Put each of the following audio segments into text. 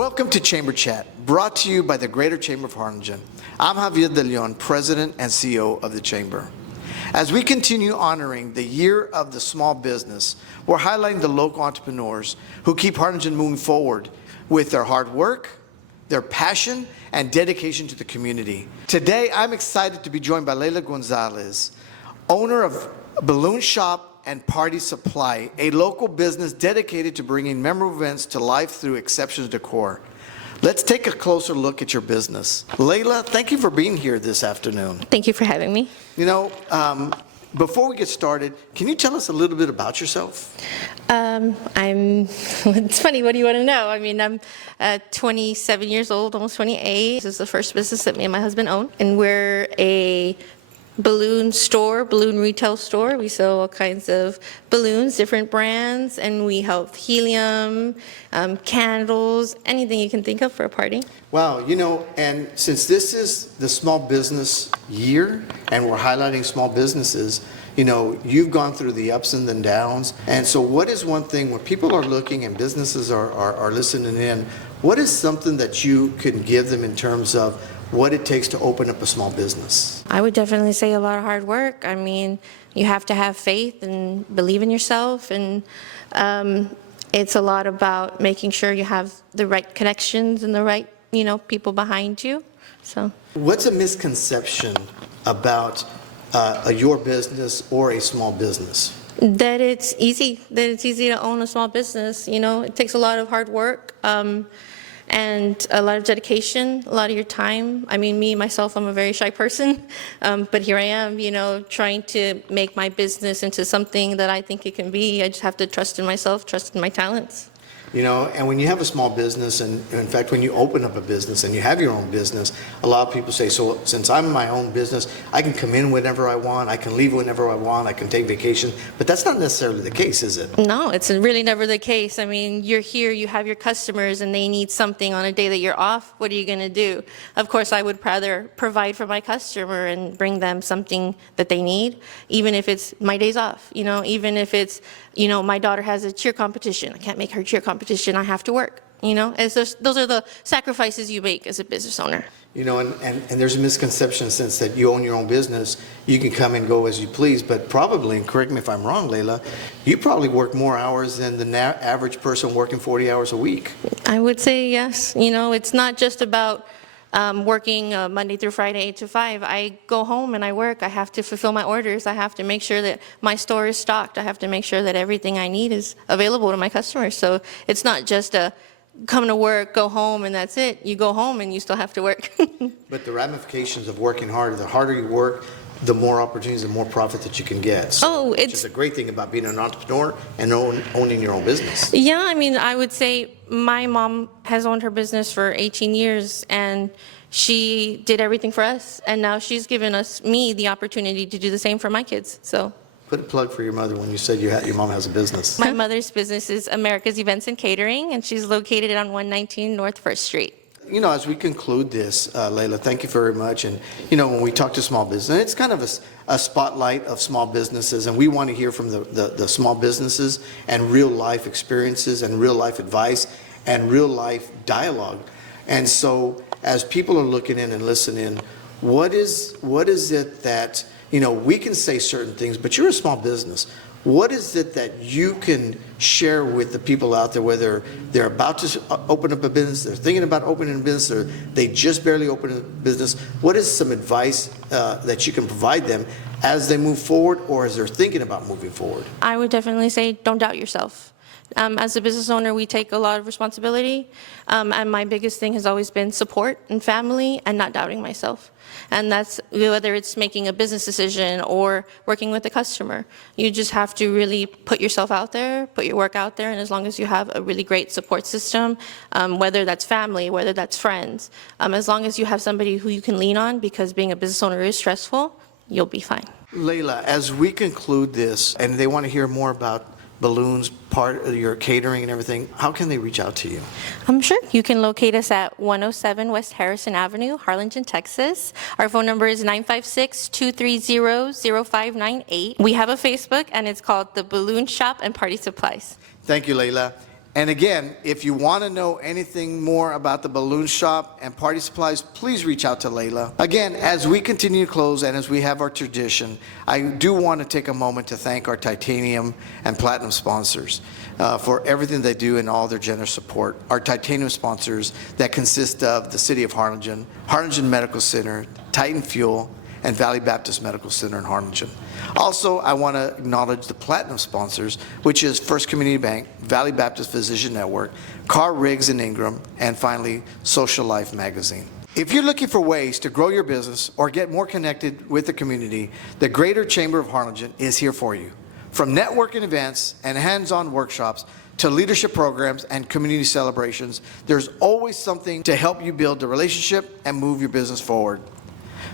Welcome to Chamber Chat, brought to you by the Greater Chamber of Harlingen. I'm Javier De Leon, President and CEO of the Chamber. As we continue honoring the Year of the Small Business, we're highlighting the local entrepreneurs who keep Harlingen moving forward with their hard work, their passion, and dedication to the community. Today, I'm excited to be joined by Layla Gonzalez, owner of Balloon Shop and Party Supply, a local business dedicated to bringing memorable events to life through exceptional decor. Let's take a closer look at your business. Layla, thank you for being here this afternoon. Thank you for having me. You know, before we get started, can you tell us a little bit about yourself? It's funny, what do you want to know? I mean, I'm 27 years old, almost 28. This is the first business that me and my husband own, and we're a balloon store, balloon retail store. We sell all kinds of balloons, different brands, and we help helium, candles, anything you can think of for a party. Wow, you know, and since this is the small business year and we're highlighting small businesses, you know, you've gone through the ups and the downs. And so what is one thing when people are looking and businesses are listening in, what is something that you can give them in terms of what it takes to open up a small business? I would definitely say a lot of hard work. I mean, you have to have faith and believe in yourself, and it's a lot about making sure you have the right connections and the right, people behind you. So, what's a misconception about your business or a small business? That it's easy to own a small business. It takes a lot of hard work. And a lot of dedication, a lot of your time. I mean, myself, I'm a very shy person, but here I am, trying to make my business into something that I think it can be. I just have to trust in myself, trust in my talents. And when you have a small business, and in fact, when you open up a business and you have your own business, a lot of people say, so since I'm my own business, I can come in whenever I want, I can leave whenever I want, I can take vacation, but that's not necessarily the case, is it? No, it's really never the case. I mean, you're here, you have your customers, and they need something on a day that you're off. What are you going to do? Of course, I would rather provide for my customer and bring them something that they need, even if it's my days off, even if it's, my daughter has a cheer competition. I can't make her cheer competition. I have to work, As those are the sacrifices you make as a business owner. And there's a misconception in the sense that you own your own business, you can come and go as you please, but probably, and correct me if I'm wrong, Layla, you probably work more hours than the average person working 40 hours a week. I would say yes. It's not just about working Monday through Friday, 8 to 5. I go home and I work. I have to fulfill my orders. I have to make sure that my store is stocked. I have to make sure that everything I need is available to my customers. So it's not just a come to work, go home, and that's it. You go home and you still have to work. But the ramifications of working harder, the harder you work, the more opportunities, the more profit that you can get. So, which is a great thing about being an entrepreneur and owning your own business. Yeah, I mean, I would say my mom has owned her business for 18 years, and she did everything for us, and now she's given me the opportunity to do the same for my kids. So. Put a plug for your mother when you said your mom has a business. My mother's business is America's Events and Catering, and she's located on 119 North 1st Street. As we conclude this, Layla, thank you very much. And, when we talk to small business, it's kind of a spotlight of small businesses, and we want to hear from the small businesses and real life experiences and real life advice and real life dialogue. And so as people are looking in and listening, what is it that, we can say certain things, but you're a small business. What is it that you can share with the people out there, whether they're about to open up a business, they're thinking about opening a business, or they just barely opened a business? What is some advice that you can provide them as they move forward or as they're thinking about moving forward? I would definitely say don't doubt yourself. As a business owner, we take a lot of responsibility, and my biggest thing has always been support and family and not doubting myself. And that's whether it's making a business decision or working with a customer. You just have to really put yourself out there, put your work out there, and as long as you have a really great support system, whether that's family, whether that's friends, as long as you have somebody who you can lean on, because being a business owner is stressful, you'll be fine. Layla, as we conclude this, and they want to hear more about balloons, part of your catering and everything, how can they reach out to you? I'm sure you can locate us at 107 West Harrison Avenue, Harlingen, Texas. Our phone number is 956-230-0598. We have a Facebook, and it's called The Balloon Shop and Party Supplies. Thank you, Layla. And again, if you want to know anything more about the balloon shop and party supplies, please reach out to Layla. Again, as we continue to close and as we have our tradition, I do want to take a moment to thank our titanium and platinum sponsors for everything they do and all their generous support. Our titanium sponsors that consist of the City of Harlingen, Harlingen Medical Center, Titan Fuel, and Valley Baptist Medical Center in Harlingen. Also, I want to acknowledge the platinum sponsors, which is First Community Bank, Valley Baptist Physician Network, Carr Riggs and Ingram, and finally, Social Life Magazine. If you're looking for ways to grow your business or get more connected with the community, the Greater Chamber of Harlingen is here for you. From networking events and hands-on workshops to leadership programs and community celebrations, there's always something to help you build the relationship and move your business forward.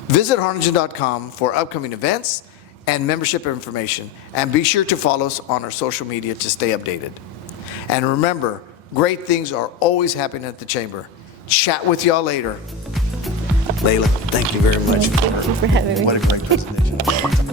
Visit harlingen.com for upcoming events and membership information, and be sure to follow us on our social media to stay updated. And remember, great things are always happening at the Chamber. Chat with y'all later. Layla, thank you very much. Thank you for having me. What a great presentation.